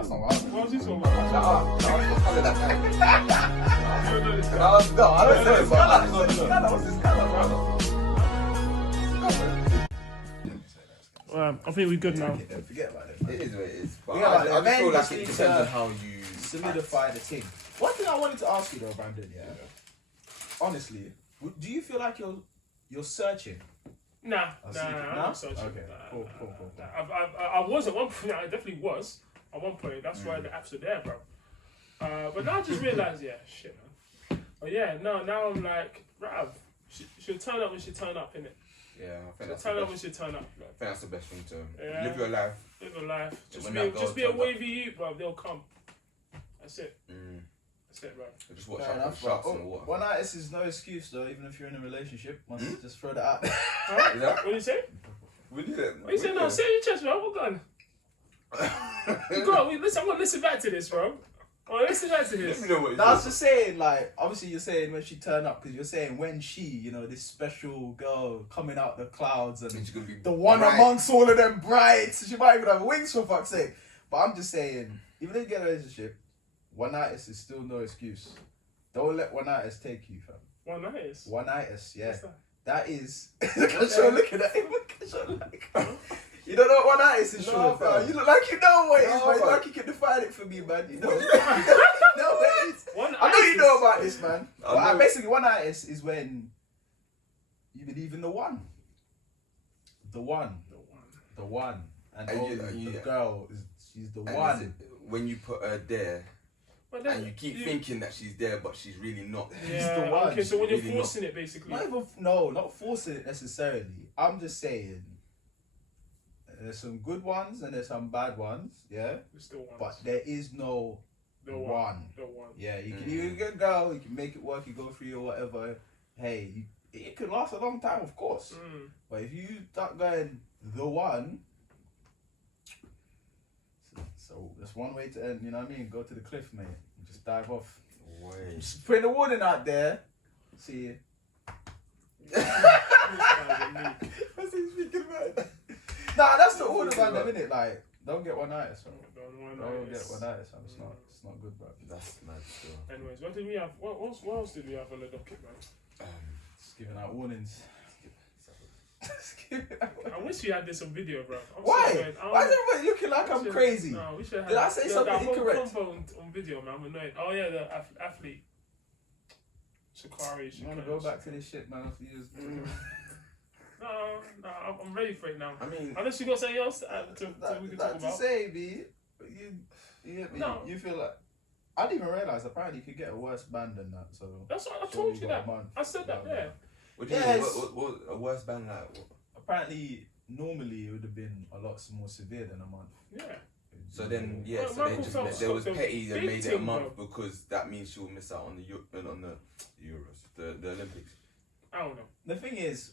That's not what I was. What was he talking about? Shut up. You don't know this guy. No, I don't know this colour. What's this colour, bro? I think we're good now. Forget about it. It is what it is. But Yeah, I but just feel then like just it need depends to on how you solidify the thing. One thing I wanted to ask you though, Brandon, honestly, do you feel like you're searching? Nah, I'm not searching. Okay, cool. I was at one point. I definitely was at one point. That's why the apps are there, bro. But now I just realised, shit, man. But now I'm like, Rav, she'll turn up when she turn up, innit? Yeah, I think that's turn the up when best. she turn up. I think that's the best thing to Yeah. live your life. Live a life. When that girl Just be a turns wavy youth, bro. They'll come. That's it. That's it, bro. Just watch Fair out enough, for sharks in the but water. one night is no excuse though, even if you're in a relationship. Must just throw that out. Huh? Is that- What do you say? We did it. What you say? No, say your chest, bro. What gun? Go on, listen. I'm gonna listen back to this, bro. Listen back to this. Let me know what No, I was just saying, like, obviously you're saying when she turned up, because you're saying when she, this special girl coming out the clouds and She's gonna be the one bright. amongst all of them brights. She might even have wings for fuck's sake. But I'm just saying, even if you get a relationship, one-nightish is still no excuse. Don't let one-nightish take you, fam. One night. One-nightish, yeah. What's that? That is. Look at you looking at him. Look at you like. You don't know what one-nightish is, No, short, bro. fam. You look like you know what it is, No, man. You bro. like you can define it for me, man. You know. You know what it is. I know you know about this, man. I But know. basically, one-nightish is when you believe in the one. The one. And And only you- the girl she's the And one. is it- when you put her there, But then and you keep thinking that she's there, but she's really not. Yeah. the one. Okay, so when you're Really forcing it, basically. Not forcing it necessarily. I'm just saying there's some good ones and there's some bad ones, yeah. There's still one. But there is no The one. The one. Yeah, you can get a girl, you can make it work, you go through or whatever. Hey, it can last a long time, of course. But if you start going the one, so that's one way to end. You know what I mean? Go to the cliff, mate. Just dive off. Wait. Just putting the warning out there. See you. What's he speaking about? Nah, that's the order, man. Innit? Like, don't get one-nightish, bro. Don't get one-nightish, man. It's not good, bro. That's mad still. Anyways, what did we have? What else did we have on the docket, man? Just giving out warnings. I wish we had this on video, bro. Why? Why is everybody looking like I'm crazy? No, we should have. Did I say something that whole incorrect? convo on video, man. I'm annoyed. Oh yeah, the athlete. Sha'Carri. You want to go back to this shit, man? After you just... No, I'm ready for it now. I mean, Unless you got something else we can talk to about. say, B, you get me? No. You feel like... I didn't even realise, apparently you could get a worse band than that, so... That's what I surely told you got a that. month. I said that there. what do you Yes. mean? What a worse band like? What? Apparently, normally it would have been a lot more severe than a month. Yeah. So then, yeah, Well, so they Michael just Phelps they was got the petty and big made it a thing, month bro. because that means she will miss out on the Euros, the Olympics. I don't know. The thing is,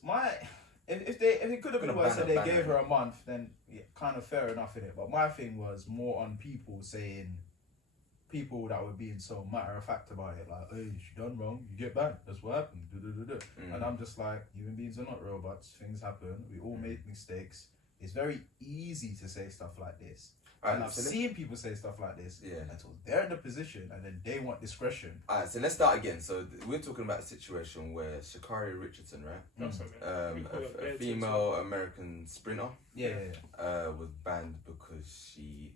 if it could have been Gonna worse ban and her, they ban gave her. her a month, then yeah, kind of fair enough in it. But my thing was more on people that were being so matter of fact about it, like, hey, she done wrong, you get banned. That's what happened. And I'm just like, human beings are not robots. Things happen. We all make mistakes. It's very easy to say stuff like this. And I've seen people say stuff like this. Yeah. Until they're in the position and then they want discretion. Alright, so let's start again. So we're talking about a situation where Sha'Carri Richardson, right? That's okay. We call it A bad female American sprinter, Yeah. was banned because she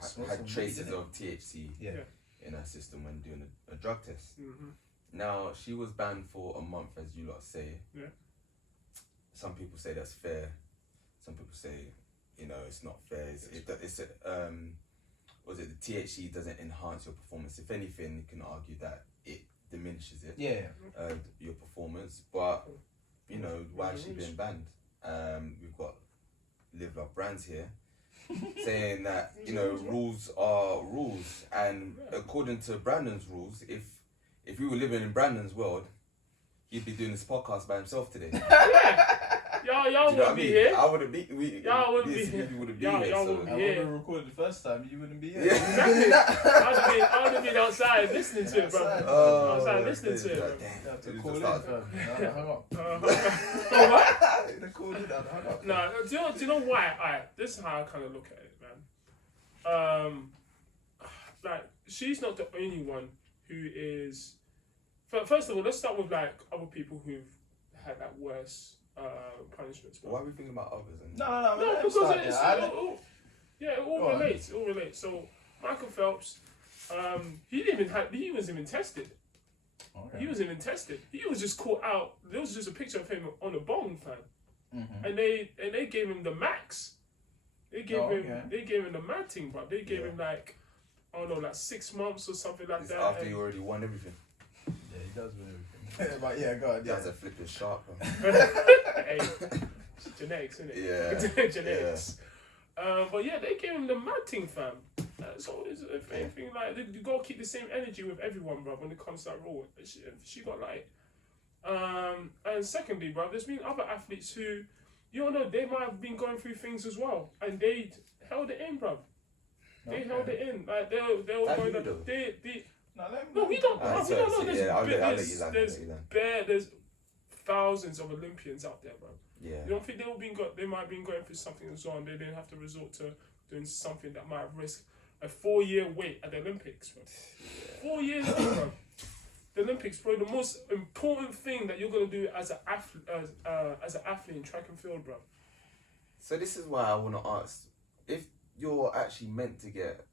Smoked had some weed, traces didn't it? of THC Yeah. in her system when doing a drug test. Mm-hmm. Now she was banned for a month, as you lot say. Yeah. Some people say that's fair. Some people say, it's not fair. Was it the THC doesn't enhance your performance? If anything, you can argue that it diminishes it. Yeah. Your performance, but why is she being banned? We've got Live Love Brands here saying that rules are rules, and according to Brandon's rules, if we were living in Brandon's world, he'd be doing this podcast by himself today. Y'all wouldn't be here. I wouldn't be. Y'all wouldn't be these here. people wouldn't be Y'all here. wouldn't I be would here. have recorded the first time, you wouldn't be here. Yeah. Exactly. I would have been outside listening to it, bro. Outside listening to it, bro. You have to call in, fam. Hang up. What? They called in, hung up. No, do you know why? Alright, this is how I kind of look at it, man. like she's not the only one who is. First of all, let's start with like other people who've had like worse punishments. Why are we thinking about others? And No, because it all relates. It all relates. So Michael Phelps, he wasn't even tested. Okay. He wasn't even tested. He was just caught out. There was just a picture of him on a bong, fam. Mm-hmm. And they gave him the max. They gave him the mad thing, bro. They gave him like, I don't know, like 6 months or something like that. After you already won everything. Yeah, he does win everything. But yeah, go on. That's a flipping shark. Hey, genetics, innit? Yeah. Genetics. But yeah, they gave him the mad thing, fam. So if anything, like you gotta keep the same energy with everyone, bro. When it comes to that role, she got like, and secondly, bro, there's been other athletes who, you know, they might have been going through things as well, and they held it in, bro. They held it in, like they were going up. No, we don't. We don't know. There's thousands of Olympians out there, bro. Yeah. You don't think they might have been going through something as well, and they didn't have to resort to doing something that might have risked a 4-year wait at the Olympics, bro. 4 years wait, bro. The Olympics, bro, the most important thing that you're gonna do as an athlete in track and field, bro. So this is why I want to ask, if you're actually meant to get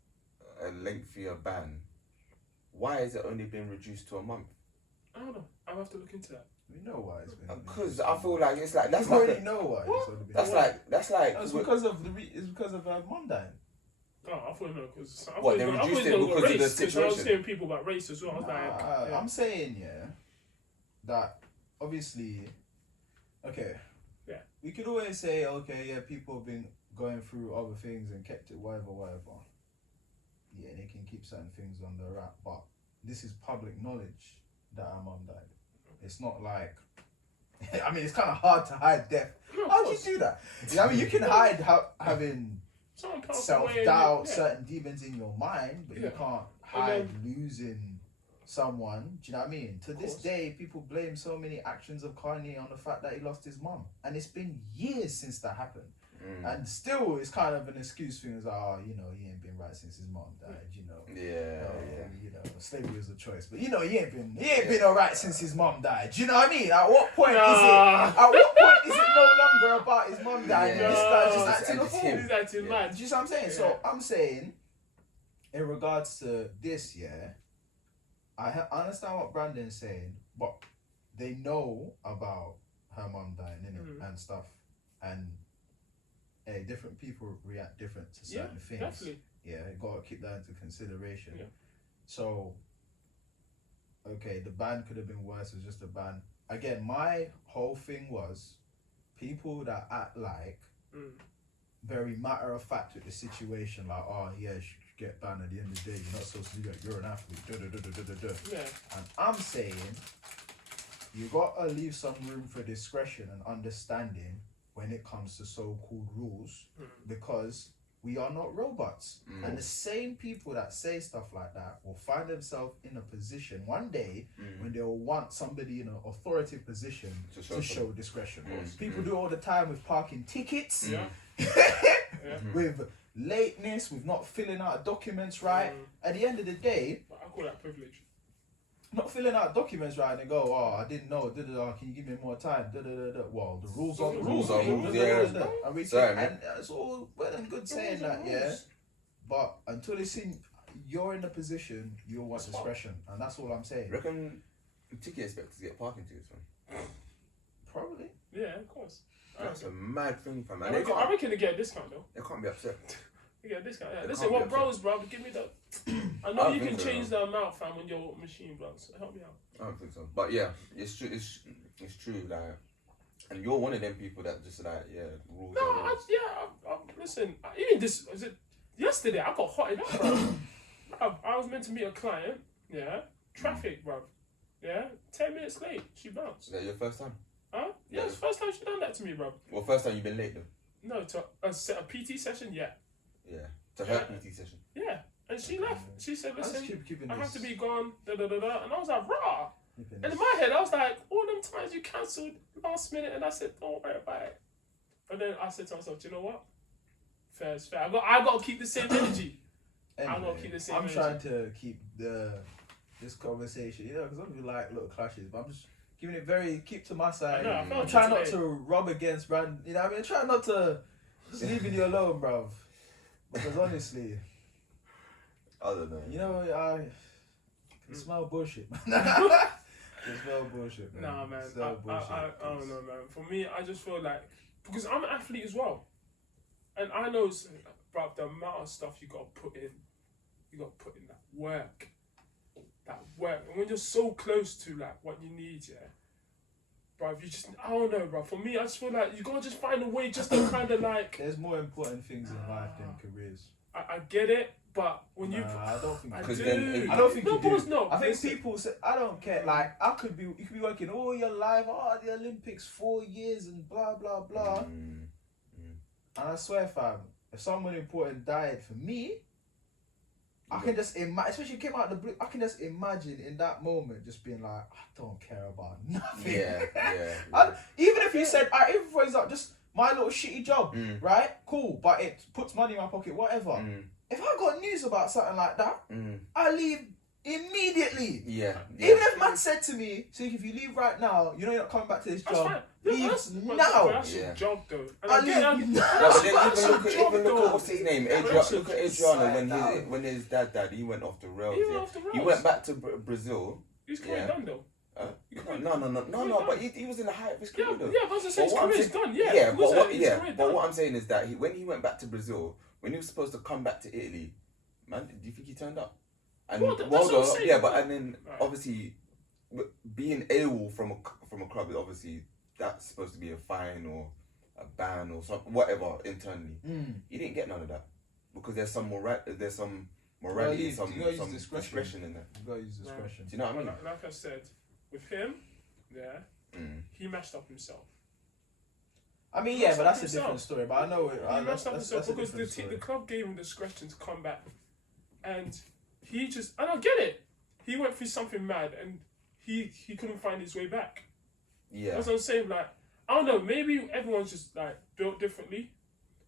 a lengthier ban, why has it only been reduced to a month? I don't know. I'll have to look into that. We know why it's been. Because I feel like it's like You already know why. that's like It's because of mum dying. Oh, I thought no, because they reduced it because of the situation. I was hearing people about race as well. I was like, I'm saying that obviously, we could always say people have been going through other things and kept it whatever. Yeah, they can keep certain things on the wrap, but this is public knowledge that our mum died. It's not like, I mean, it's kind of hard to hide death. How do you do that? I mean, you can hide having self-doubt, certain demons in your mind, but you can't hide losing someone. Do you know what I mean? To this day, people blame so many actions of Kanye on the fact that he lost his mum, and it's been years since that happened. And still, it's kind of an excuse thing. It's like, he ain't been right since his mom died. Slavery was a choice, but he ain't been alright since his mom died. Do you know what I mean? At what point is it no longer about his mom dying? This guy's just acting a fool. He's acting mad. Do you see what I'm saying? So I'm saying, in regards to this, I understand what Brandon's saying, but they know about her mom dying, and stuff, and different people react different to certain things. Definitely. Yeah, you gotta keep that into consideration. Yeah. So, the ban could have been worse. It was just a ban. Again, my whole thing was people that act like very matter of fact with the situation, like, you should get banned at the end of the day. You're not supposed to do that. You're an athlete. Yeah. And I'm saying you gotta leave some room for discretion and understanding when it comes to so-called rules, because we are not robots. And the same people that say stuff like that will find themselves in a position one day when they'll want somebody in an authoritative position to show discretion. People do it all the time with parking tickets, with lateness, with not filling out documents right. At the end of the day, I call that privilege. Not filling out documents right and go, I didn't know, can you give me more time? Well, the rules are the rules. And it's all well and good saying that, but until it's in, you're in the position, you'll want discretion, and that's all I'm saying. Reckon ticket inspectors get parking tickets, man? Probably. Yeah, of course. That's a mad thing, fam. I reckon they get a discount though. They can't be upset. They get a discount. Yeah. Listen, what bros, bro? Give me that. I know you can change the amount, fam, on your machine, bro. So help me out. I don't think so, but yeah, it's true. It's true, like, and you're one of them people that just like, rules. No, listen. Even this was it yesterday. I got hotted up, bro. I was meant to meet a client. Yeah, traffic, bro. Yeah, 10 minutes late. She bounced. Is that your first time? Huh? Yeah, it's the first time she done that to me, bro. Well, first time you've been late though. No, to a PT session, yeah. Yeah, to her PT session. Yeah, and she left. She said, "Listen, I have to be gone." And I was like, "Rah!" And in my head, I was like, "All them times you cancelled last minute," and I said, "Don't worry about it." But then I said to myself, "Do you know what? Fair is fair. I got to keep the same energy." I'm gonna keep the same I'm energy. trying to keep this conversation, because I'm gonna be like little clashes, but I'm just keeping it keep to my side. I felt I'm it trying not today. to rub against Brand. You know what I mean? Trying not to just leaving you alone, bruv. Because honestly, I don't know. you know, I can smell bullshit, man. Can smell bullshit, man. Nah, man. Smell bullshit. I don't know, man. For me, I just feel like because I'm an athlete as well, and I know, bro, the amount of stuff you gotta put in that work, and when you're so close to like what you need, yeah, bro. I don't know, bro. For me, I just feel like you gotta just find a way just to kind of like. There's more important things in life than careers. I get it, but when you, I don't think. I Because do. then I don't think no, you do. boys, no. I think listen. people say, I don't care. Like, you could be working all your life. Oh, the Olympics, 4 years and blah blah blah. And I swear, fam, if someone important died for me, I can just imagine. Especially came out of the blue. I can just imagine in that moment just being like, I don't care about nothing. Yeah. Even if you said, even for example, just my little shitty job, right? Cool, but it puts money in my pocket, whatever. If I got news about something like that, I leave immediately. Yeah. Even if man said to me, "See, if you leave right now, you know you're not coming back to this That's job. fine. Leave But now." that's your job, though. And I again, leave No, now. but then That's even your look job, at what's his name. That's Look at It's Adriano like when his dad died. He went off the rails. He went yeah. off the He rails. went back to Brazil. His career Yeah. done though. No. But he was in the height of his Yeah, career though. yeah, but as I said, his But what I'm career's saying- done. Yeah, Yeah, His career but done. what I'm saying is that when he went back to Brazil, when he was supposed to come back to Italy, man, do you think he turned up? And Well, that's what I'm saying. yeah, but and then Right. obviously being AWOL from a club is obviously that's supposed to be a fine or a ban or something, whatever internally. He didn't get none of that because there's some morality, You some gotta use discretion. discretion in there. You gotta use discretion. Do you know what I mean? Like I said, with him, yeah, he messed up himself. I mean, yeah, but that's a himself. different story. But I know it. He messed up himself that's a because different story. the club gave him discretion to come back, and and I get it. He went through something mad, and he couldn't find his way back. Yeah. That's what I'm saying. Like, I don't know. Maybe everyone's just like built differently,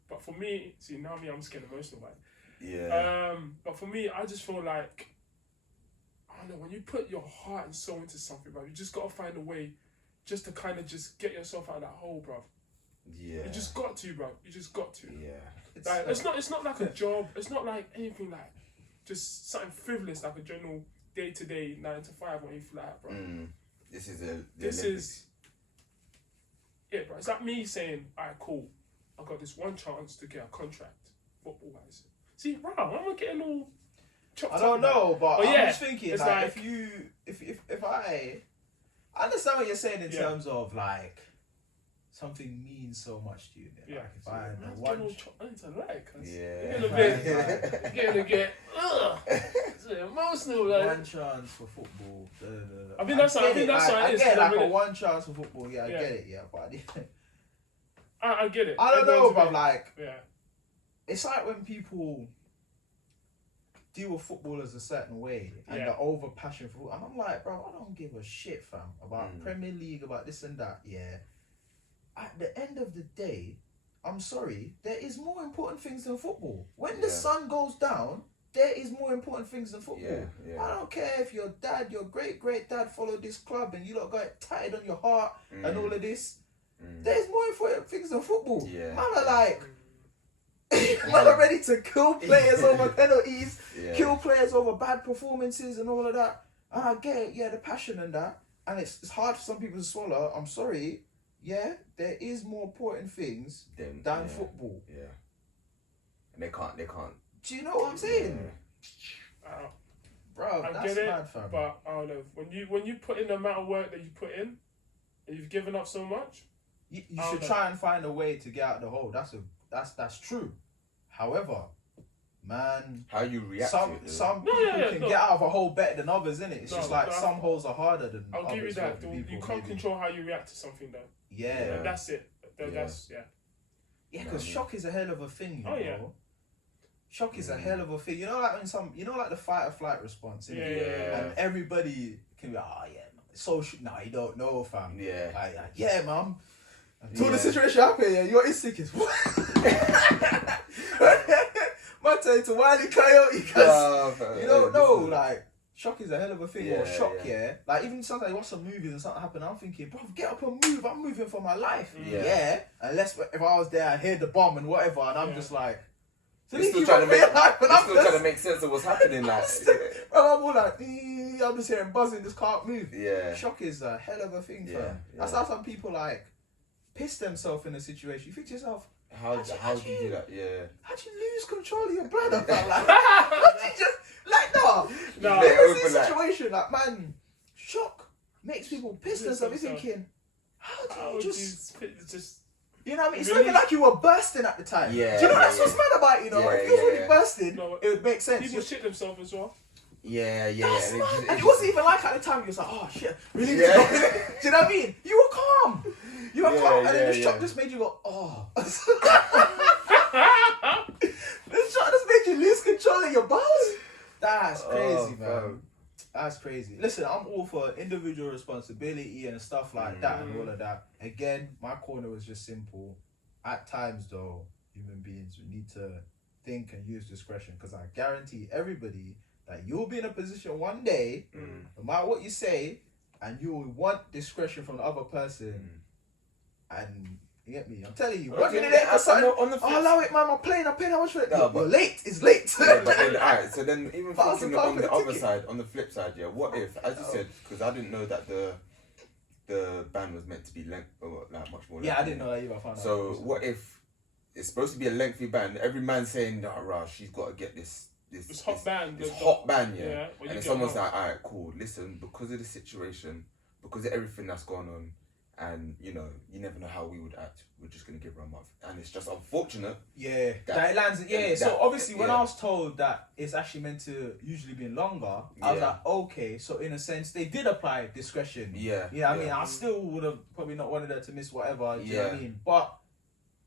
but for me, see now I'm just getting emotional about it. Yeah. But for me, I just feel like I don't know, when you put your heart and soul into something, bro, you just gotta find a way just to kind of just get yourself out of that hole, bro. Yeah. You just got to, bro. You just got to. Yeah. Like, it's not like a job. It's not like anything like just something frivolous like a general day-to-day 9 to 5 or anything like that, bro. This is yeah, bro. It's like me saying, alright, cool. I got this one chance to get a contract, football-wise. See, bro, I'm getting all chopped I up don't about know, but But I'm yeah, just thinking, it's like, like- if I understand what you're saying in Yeah. terms of like something means so much to you. Yeah. Like if I had the Man's one. getting all chopped into like, cuz. Yeah. You're getting a bit, it's emotional, like. One chance for football. I think that's how it is, I get cause like I a mean- one chance for football. Yeah, I Yeah. get it. Yeah, but I get it. I don't know, Everyone's a but bit- like Yeah. it's like when people deal with football as a certain way and Yeah. the over passion for football. And I'm like, bro, I don't give a shit, fam, about Premier League, about this and that. Yeah. At the end of the day, I'm sorry, there is more important things than football. When the Yeah. sun goes down, there is more important things than football. Yeah. I don't care if your dad, your great dad followed this club and you lot got it tied on your heart and all of this. There's more important things than football. Yeah. Man are like, man are ready to kill players over penalties, kill players over bad performances and all of that. And I get it, yeah, the passion and that. And it's hard for some people to swallow. I'm sorry. Yeah, there is more important things than football. Yeah. And they can't. Do you know what I'm saying? Bro, I that's get it, mad, fam. but I don't know. When you put in the amount of work that you put in, and you've given up so much. You should try and find a way to get out of the hole. That's true. However, man, how you react some to it. some No, people yeah, can no. get out of a hole better than others, innit? It's No, just like but some holes are harder than I'll others. give you for that. other You people, can't maybe. control how you react to something, though. Yeah, And that's it. That's yeah. Because shock is a hell of a thing. You know? yeah. Shock is a hell of a thing. You know, like when like the fight or flight response. Innit? Yeah. And everybody can be like, oh yeah, man. Social. Nah, you don't know, fam. Yeah. Like, yeah, man. Until the situation happened, yeah, your instinct is what? Man turned into Wile E. Coyote because you don't know, like, shock is a hell of a thing, or shock, yeah. Like, even sometimes you watch some movies and something happen, I'm thinking, bro, get up and move, I'm moving for my life. Yeah. Unless if I was there, I hear the bomb and whatever, and I'm just like, so you're still trying to make sense of what's happening, like. Bro, I'm all like, I'm just hearing buzzing, just can't move. Yeah. Shock is a hell of a thing, fam. Yeah. That's how some people, like, piss themselves in a situation. You think to yourself, how do you do that? Yeah. how'd you lose control of your bladder, fam? Like, how'd you just, like, no. It's a situation, like, man, shock makes people piss themselves. You're thinking, how do you just... You know what I mean? It's not even like you were bursting at the time. Yeah. Do you know that's what's mad about, you know? If you were really bursting, it would make sense. People shit themselves as well. Yeah. And it wasn't even like at the time, you was like, oh shit, really? Do you know what I mean? You were calm. You were calm, and then the shock just made you go, oh. The shock just made you lose control of your balls. That's crazy, man. That's crazy. Listen, I'm all for individual responsibility and stuff like that and all of that. Again, my corner was just simple. At times, though, human beings, we need to think and use discretion, because I guarantee everybody that you'll be in a position one day, no matter what you say, and you will want discretion from the other person. And you get me? I'm telling you, working in it for something. Allow it, man. I'm paying how much for it? No, you're late. It's late. Yeah, but then, alright, so then even thinking on the other side, on the flip side, yeah, what if, as you said, because I didn't know that the ban was meant to be like much more lengthy. Yeah, I didn't know that either. I found out. So what if it's supposed to be a lengthy ban? Every man saying, nah, rah, she's got to get this hot ban, yeah. And then someone's like, alright, cool, listen, because of the situation, because of everything that's gone on, and you know, you never know how we would act, we're just gonna give her a month. And it's just unfortunate. Yeah, that it lands. Yeah, so obviously when I was told that it's actually meant to usually be longer, I was like, okay, so in a sense they did apply discretion. I mean, I still would have probably not wanted her to miss whatever, you know what I mean? But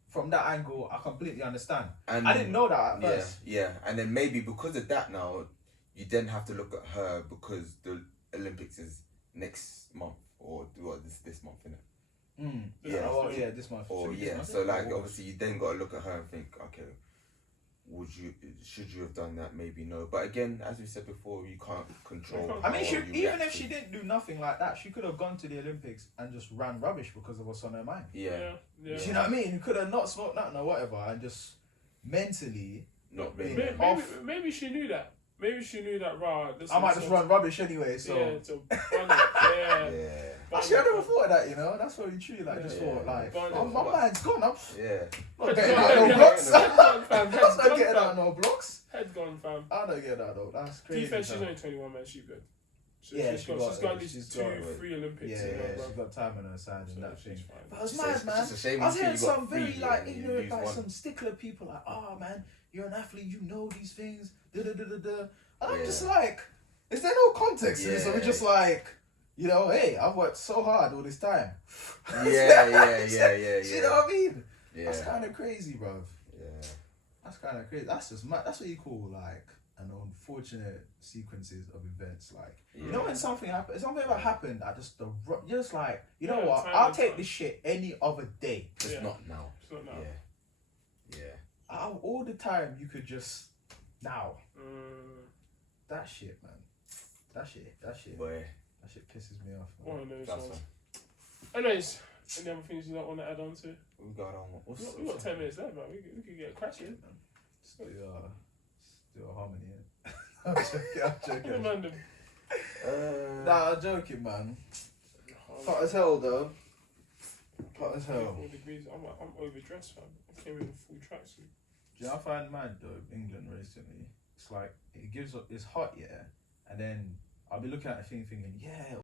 from that angle, I completely understand. And I didn't know that at first. Yeah, and then maybe because of that now, you then have to look at her because the Olympics is next month, or what, this month, innit? This month. So like, obviously you then got to look at her and think, okay, should you have done that? Maybe no. But again, as we said before, you can't control. I mean, even if she didn't do nothing like that, she could have gone to the Olympics and just ran rubbish because of what's on her mind. Yeah. Do you know what I mean? You could have not smoked nothing or whatever, and just mentally not been maybe she knew that. Maybe she knew that, I might just run rubbish anyway, so... Actually, I never thought of that, you know? That's very true, like, just thought, like... My mind's gone, I'm not getting out no blocks. I'm not getting out no blocks. Head gone, fam. I don't get that, though. That's crazy. Defense, she's only 21, man. She's good. She's got at least 2-3 Olympics. She's got time on her side and that thing. But it was mad, man. I was hearing some very, like, ignorant, like, some stickler people, like, oh, man, you're an athlete, you know these things, And I'm just like, is there no context to this? Or we just like, you know, hey, I've worked so hard all this time. You know what I mean? Yeah. That's kind of crazy, bruv. Yeah. That's kind of crazy. That's just mad. That's what you call, like, an unfortunate sequences of events. Like, you know, when something happens, something ever happened, you're just like, you know what? I'll take this shit any other day. Just not now. It's not now. Out of all the time you could just now. That shit, man. That shit. Boy. That shit pisses me off, man. One of those ones. Anyways, any other things you don't want to add on to? We got 10 minutes left, man. We could get cracking. Still harmony. I'm joking. Nah, I'm joking, man. Hot as hell, though. Hot as hell. I'm overdressed, man. I came in a full tracksuit. Do you know, I find mad though, England recently. It's like it's hot, yeah, and then I'll be looking at the thing thinking, yeah,